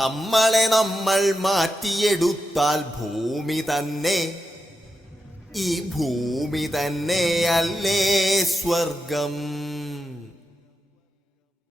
നമ്മളെ നമ്മൾ മാറ്റിയെടുത്താൽ ഭൂമി തന്നെ, ഈ ഭൂമി തന്നെ അല്ലേ സ്വർഗം.